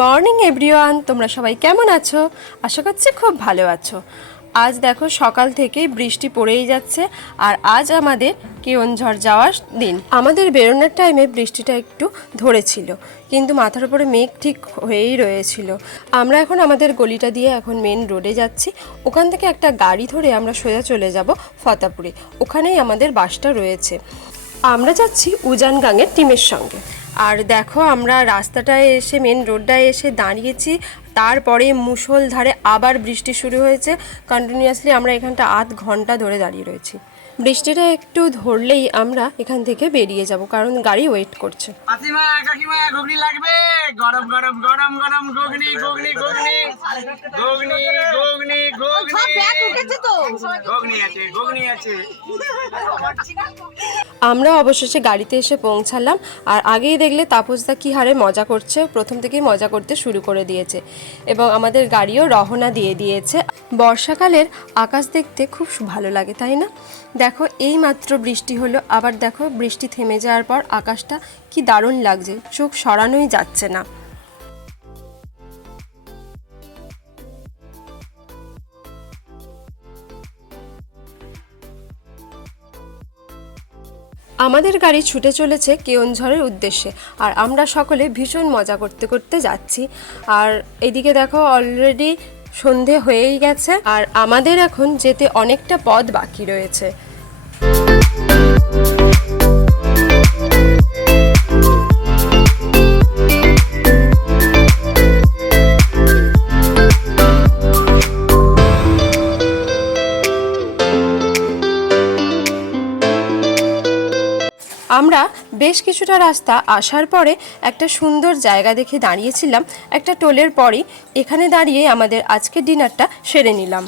Morning everyone, তোমরা সবাই কেমন আছো? আশা করছি খুব ভালো আছো। আজ দেখো সকাল থেকেই বৃষ্টি পড়েই যাচ্ছে, আর আজ আমাদের কেওনঝড় যাওয়ার দিন। আমাদের বেরোনোর টাইমে বৃষ্টিটা একটু ধরেছিল, কিন্তু মাথার উপরে মেঘ ঠিক হয়েই রয়েছিল। আমরা এখন আমাদের গলিটা দিয়ে এখন মেন রোডে যাচ্ছি। ওখান থেকে একটা গাড়ি ধরে আমরা সোজা চলে যাব ফতাপুরে। ওখানেই আমাদের বাসটা রয়েছে। আমরা যাচ্ছি উজানগাঙের টিমের সঙ্গে। আর দেখো আমরা রাস্তাটায় এসে মেন রোডটায় এসে দাঁড়িয়েছি, তারপরে মুষলধারে আবার বৃষ্টি শুরু হয়েছে। কন্টিনিউয়াসলি আমরা এখানটা আধ ঘন্টা ধরে দাঁড়িয়ে রয়েছি। বৃষ্টিটা একটু ধরলেই আমরা এখান থেকে বেরিয়ে যাব, কারণ গাড়ি ওয়েট করছে। কাকিমা কাকিমা ঘুগনি লাগবে, গরম গরম গরম গরম ঘুগনি ঘুগনি ঘুগনি ঘুগনি ঘুগনি ঘুগনি সব ব্যাগ উঠেছে তো, ঘুগনি আছে ঘুগনি আছে। আমরা অবশেষে গাড়িতে এসে পৌঁছালাম। আর আগেই দেখলে তাপসদা কি হারে মজা করছে, প্রথম থেকেই মজা করতে শুরু করে দিয়েছে এবং আমাদের গাড়িও রওনা দিয়ে দিয়েছে। বর্ষাকালের আকাশ দেখতে খুব ভালো লাগে, তাই না? দেখো এই মাত্র বৃষ্টি হলো, আবার দেখো বৃষ্টি থেমে যাওয়ার পর আকাশটা কি দারুণ লাগছে, চোখ সরানোই যাচ্ছে না। আমাদের গাড়ি ছুটে চলেছে কেওনঝড়ের উদ্দেশ্যে, আর আমরা সকলে ভীষণ মজা করতে করতে যাচ্ছি। আর এদিকে দেখো অলরেডি সন্ধে হয়েই গেছে, আর আমাদের এখন যেতে অনেকটা পথ বাকি রয়েছে। আমরা বেশ কিছুটা রাস্তা আসার পরে একটা সুন্দর জায়গা দেখে দাঁড়িয়েছিলাম একটা টোলের পরই। এখানে দাঁড়িয়ে আমাদের আজকের ডিনারটা সেরে নিলাম।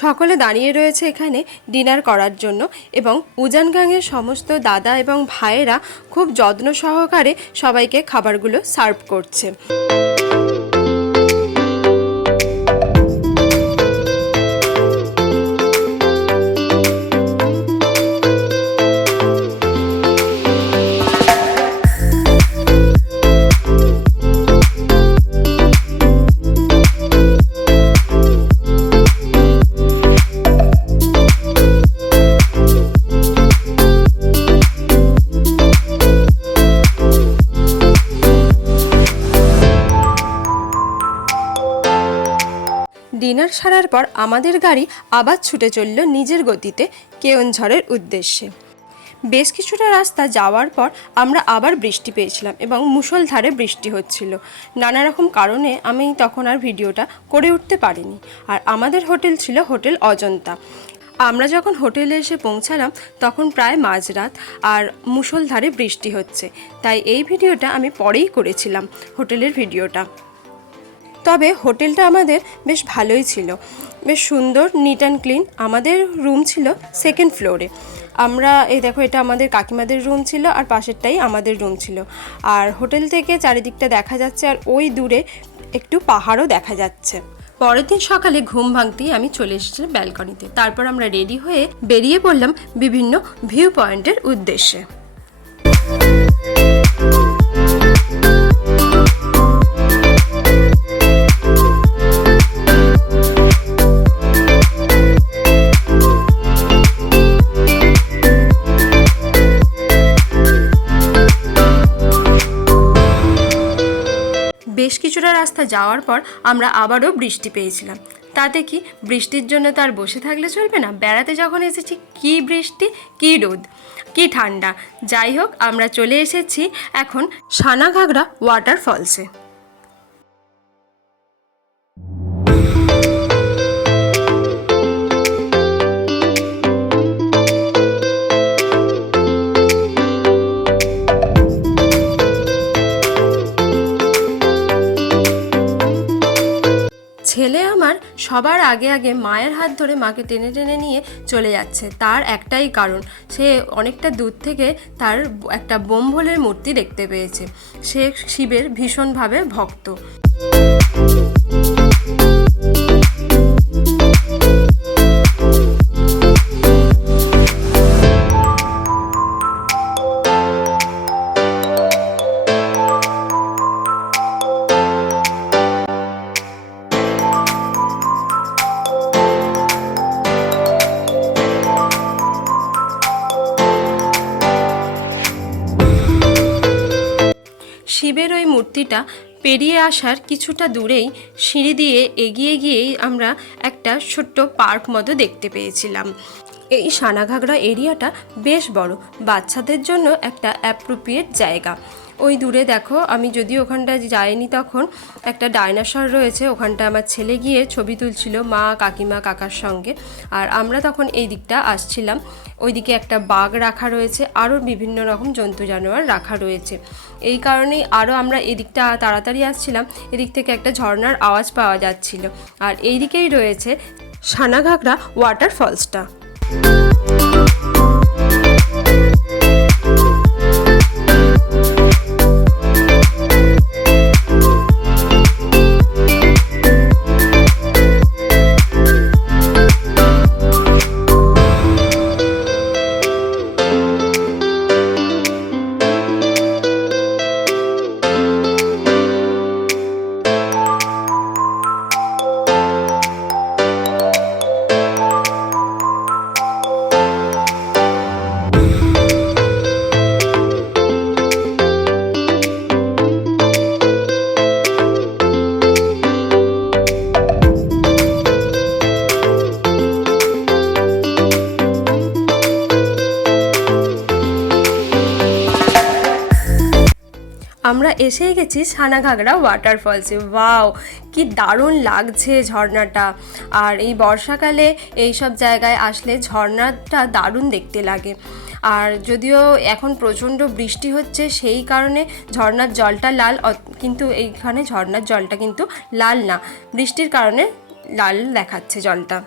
সকলে দাঁড়িয়ে রয়েছে এখানে ডিনার করার জন্য, এবং উজানগাঙের সমস্ত দাদা এবং ভাইয়েরা খুব যত্ন সহকারে সবাইকে খাবারগুলো সার্ভ করছে। ডিনার সারার পর আমাদের গাড়ি আবার ছুটে চলল নিজের গতিতে কেওনঝড়ের উদ্দেশ্যে। বেশ কিছুটা রাস্তা যাওয়ার পর আমরা আবার বৃষ্টি পেয়েছিলাম এবং মুষলধারে বৃষ্টি হচ্ছিল। নানা রকম কারণে আমি তখন আর ভিডিওটা করে উঠতে পারিনি। আর আমাদের হোটেল ছিল হোটেল অজন্তা। আমরা যখন হোটেলে এসে পৌঁছালাম তখন প্রায় মাঝরাত, আর মুষলধারে বৃষ্টি হচ্ছে, তাই এই ভিডিওটা আমি পরেই করেছিলাম, হোটেলের ভিডিওটা। তবে হোটেলটা আমাদের বেশ ভালোই ছিল, বেশ সুন্দর, নিট অ্যান্ড ক্লিন। আমাদের রুম ছিল সেকেন্ড ফ্লোরে। আমরা এই দেখো, এটা আমাদের কাকিমাদের রুম ছিল, আর পাশেরটাই আমাদের রুম ছিল। আর হোটেল থেকে চারিদিকটা দেখা যাচ্ছে, আর ওই দূরে একটু পাহাড়ও দেখা যাচ্ছে। পরের দিন সকালে ঘুম ভাঙতেই আমি চলে এসেছিলাম ব্যালকনিতে। তারপর আমরা রেডি হয়ে বেরিয়ে পড়লাম বিভিন্ন ভিউ পয়েন্টের উদ্দেশ্যে। বেশ কিছুটা রাস্তা যাওয়ার পর আমরা আবারও বৃষ্টি পেয়েছিলাম। তাতে কি বৃষ্টির জন্য তো আর বসে থাকলে চলবে না, বেড়াতে যখন এসেছি কি বৃষ্টি কি রোদ কি ঠান্ডা। যাই হোক, আমরা চলে এসেছি এখন সানাঘাগরা ওয়াটারফলসে। ছেলে আমার সবার আগে আগে মায়ের হাত ধরে মাকে টেনে টেনে নিয়ে চলে যাচ্ছে। তার একটাই কারণ, সে অনেকটা দূর থেকে তার একটা বোমভোলের মূর্তি দেখতে পেয়েছে। সে শিবের ভীষণভাবে ভক্ত। মূর্তিটা পেরিয়ে আসার কিছুটা দূরেই সিঁড়ি দিয়ে এগিয়ে গিয়েই আমরা একটা ছোট্ট পার্ক মতো দেখতে পেয়েছিলাম। এই সানাঘাগরা এরিয়াটা বেশ বড়, বাচ্চাদের জন্য একটা অ্যাপ্রোপ্রিয়েট জায়গা। ওই দূরে দেখো, আমি যদিও ওখানটা যাইনি তখন, একটা ডাইনোসর রয়েছে, ওখানটা আমার ছেলে গিয়ে ছবি তুলছিল মা, কাকিমা, কাকার সঙ্গে। আর আমরা তখন এই দিকটা আসছিলাম। ওইদিকে একটা বাঘ রাখা রয়েছে, আরও বিভিন্ন রকম জন্তু জানোয়ার রাখা রয়েছে। এই কারণেই আরও আমরা এদিকটা তাড়াতাড়ি আসছিলাম। এদিক থেকে একটা ঝর্ণার আওয়াজ পাওয়া যাচ্ছিল। আর এই দিকেই রয়েছে সানাঘাগরা ওয়াটারফলসটা। আমরা এসে গেছি সানাঘাগরা ওয়াটারফলসে। ওয়াও, কি দারুণ লাগছে ঝর্ণাটা। আর এই বর্ষাকালে এই সব জায়গায় আসলে ঝর্ণাটা দারুণ দেখতে লাগে। আর যদিও এখন প্রচণ্ড বৃষ্টি হচ্ছে, সেই কারণে ঝর্ণার জলটা লাল, কিন্তু এইখানে ঝর্ণার জলটা কিন্তু লাল না, বৃষ্টির কারণে লাল দেখাচ্ছে জলটা।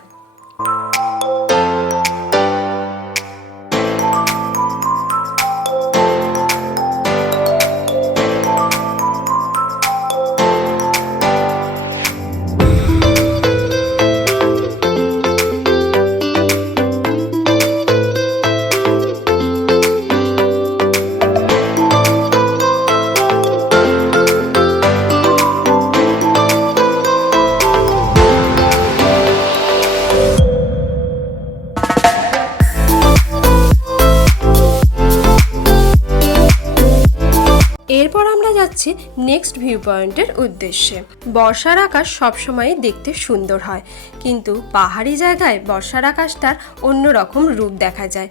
এরপর আমরা যাচ্ছি নেক্সট ভিউ পয়েন্টের উদ্দেশ্যে। বর্ষার আকাশ সবসময় দেখতে সুন্দর হয়, কিন্তু পাহাড়ি জায়গায় বর্ষার আকাশটার অন্যরকম রূপ দেখা যায়।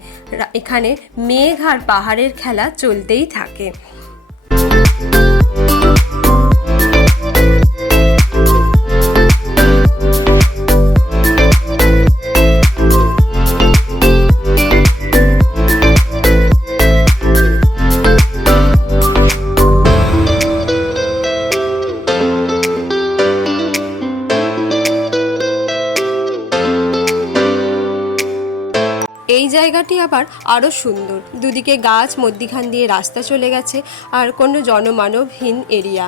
এখানে মেঘ আর পাহাড়ের খেলা চলতেই থাকে। এই জায়গাটি আবার আরও সুন্দর, দুদিকে গাছ, মধ্যিখান দিয়ে রাস্তা চলে গেছে, আর কোনো জনমানবহীন এরিয়া।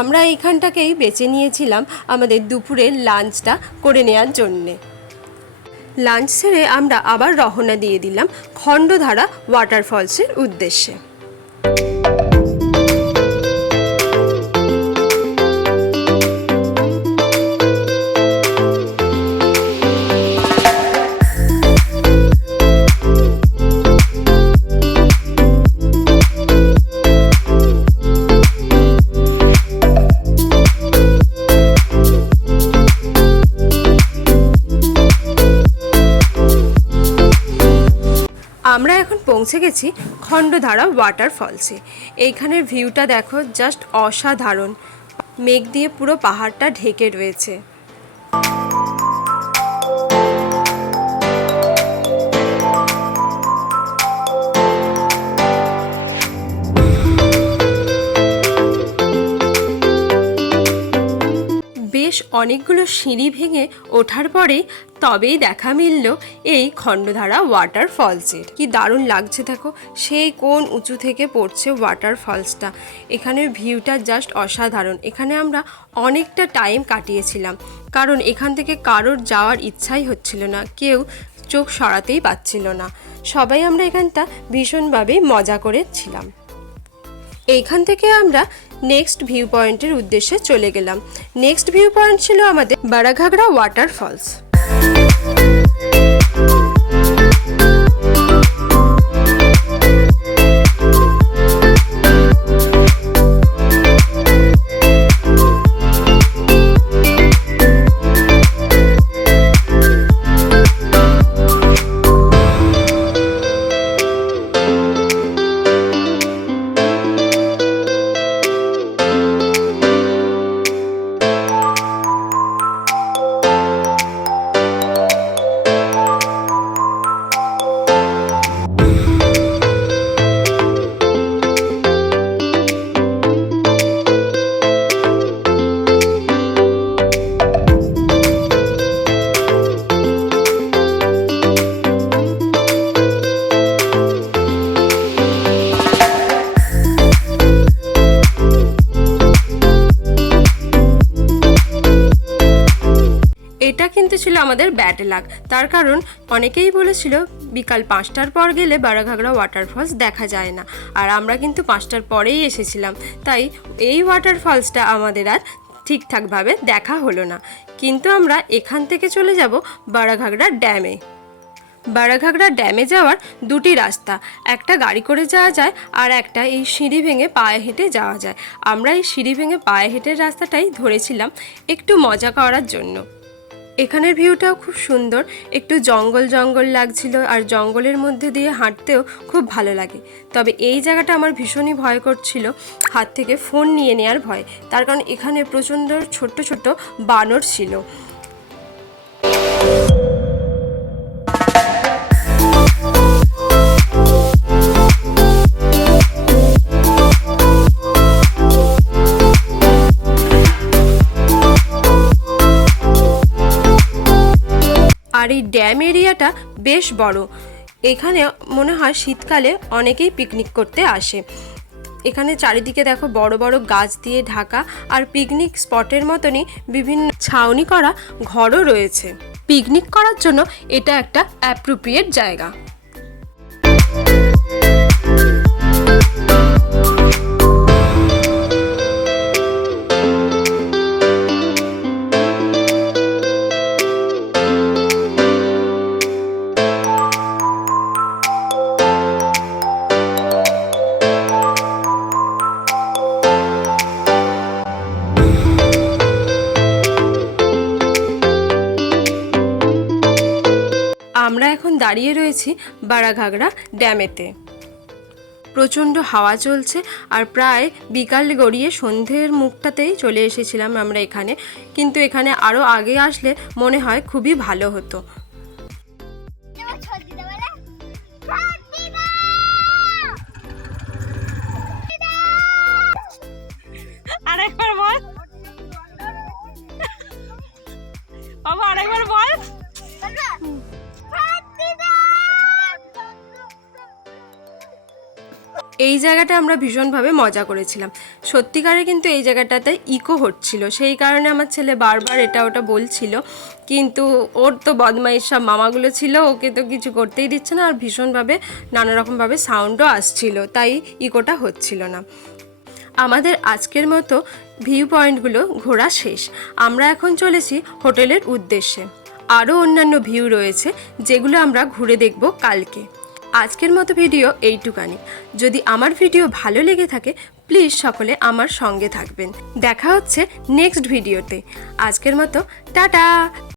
আমরা এইখানটাকেই বেছে নিয়েছিলাম আমাদের দুপুরের লাঞ্চটা করে নেওয়ার জন্যে। লাঞ্চ সেরে আমরা আবার রওনা দিয়ে দিলাম খণ্ডধারা ওয়াটারফলসের উদ্দেশ্যে। আমরা এখন পৌঁছে গেছি খণ্ডধারা ওয়াটারফলসে। এইখানের ভিউটা দেখো, জাস্ট অসাধারণ। মেঘ দিয়ে পুরো পাহাড়টা ঢেকে রয়েছে। বেশ অনেকগুলো সিঁড়ি ভেঙে ওঠার পরেই তবেই দেখা মিলল এই খণ্ডধারা ওয়াটারফলসের। কি দারুণ লাগছে দেখো, সেই কোন উঁচু থেকে পড়ছে ওয়াটারফলসটা। এখানের ভিউটা জাস্ট অসাধারণ। এখানে আমরা অনেকটা টাইম কাটিয়েছিলাম, কারণ এখান থেকে কারোর যাওয়ার ইচ্ছাই হচ্ছিল না, কেউ চোখ সরাতেই পাচ্ছিল না। সবাই আমরা এখানটা ভীষণভাবে মজা করেছিলাম। এইখান থেকে আমরা নেক্সট ভিউ পয়েন্টের উদ্দেশ্যে চলে গেলাম। নেক্সট ভিউ পয়েন্ট ছিল আমাদের বারাঘাগরা ওয়াটারফলস। আমাদের ব্যাড লাক, তার কারণ অনেকেই বলেছিল বিকাল 5টার পর গেলে বারাঘাগড়া ওয়াটারফলস দেখা যায় না, আর আমরা কিন্তু 5টার পরেই এসেছিলাম, তাই এই ওয়াটারফলসটা আমাদের আর ঠিকঠাকভাবে দেখা হলো না। কিন্তু আমরা এখান থেকে চলে যাব বারাঘাগড়া ড্যামে। বারাঘাগড়া ড্যামে যাওয়ার দুটি রাস্তা, একটা গাড়ি করে যাওয়া যায় আর একটা এই সিঁড়ি ভেঙে পায়ে হেঁটে যাওয়া যায়। আমরা এই সিঁড়ি ভেঙে পায়ে হেঁটে রাস্তাটাই ধরেছিলাম একটু মজা করার জন্য। এখানের ভিউটাও খুব সুন্দর, একটু জঙ্গল জঙ্গল লাগছিল আর জঙ্গলের মধ্যে দিয়ে হাঁটতেও খুব ভালো লাগে। তবে এই জায়গাটা আমার ভীষণই ভয় করছিল, হাত থেকে ফোন নিয়ে নেওয়ার ভয়, তার কারণ এখানে প্রচণ্ড ছোট্ট ছোট্ট বানর ছিল। আর এই ড্যাম এরিয়াটা বেশ বড়, এখানে মনে হয় শীতকালে অনেকেই পিকনিক করতে আসে। এখানে চারিদিকে দেখো বড় বড় গাছ দিয়ে ঢাকা, আর পিকনিক স্পটের মতনই বিভিন্ন ছাউনি করা ঘরও রয়েছে। পিকনিক করার জন্য এটা একটা অ্যাপ্রোপ্রিয়েট জায়গা। আমরা এখন দাঁড়িয়ে রয়েছি বারাঘাগড়া ড্যামেতে। প্রচণ্ড হাওয়া চলছে আর প্রায় বিকাল গড়িয়ে সন্ধ্যের মুখটাতেই চলে এসেছিলাম আমরা এখানে, কিন্তু এখানে আরও আগে আসলে মনে হয় খুবই ভালো হতো। আরেকবার বল বাবা, আরেকবার বল। এই জায়গাটা আমরা ভীষণভাবে মজা করেছিলাম। সত্যিকারে কিন্তু এই জায়গাটাতে ইকো হচ্ছিল, সেই কারণে আমার ছেলে বারবার এটা ওটা বলছিল, কিন্তু ওর তো বদমাইশ সব মামাগুলো ছিল, ওকে তো কিছু করতেই দিচ্ছে না, আর ভীষণভাবে নানা রকমভাবে সাউন্ডও আসছিল, তাই ইকোটা হচ্ছিল না। আমাদের আজকের মতো ভিউ পয়েন্টগুলো ঘোরা শেষ। আমরা এখন চলেছি হোটেলের উদ্দেশ্যে। আরও অন্যান্য ভিউ রয়েছে যেগুলো আমরা ঘুরে দেখব কালকে। আজকের মতো ভিডিও এইটুকানি। যদি আমার ভিডিও ভালো লেগে থাকে প্লিজ সকলে আমার সঙ্গে থাকবেন। দেখা হচ্ছে নেক্সট ভিডিওতে। আজকের মতো টাটা।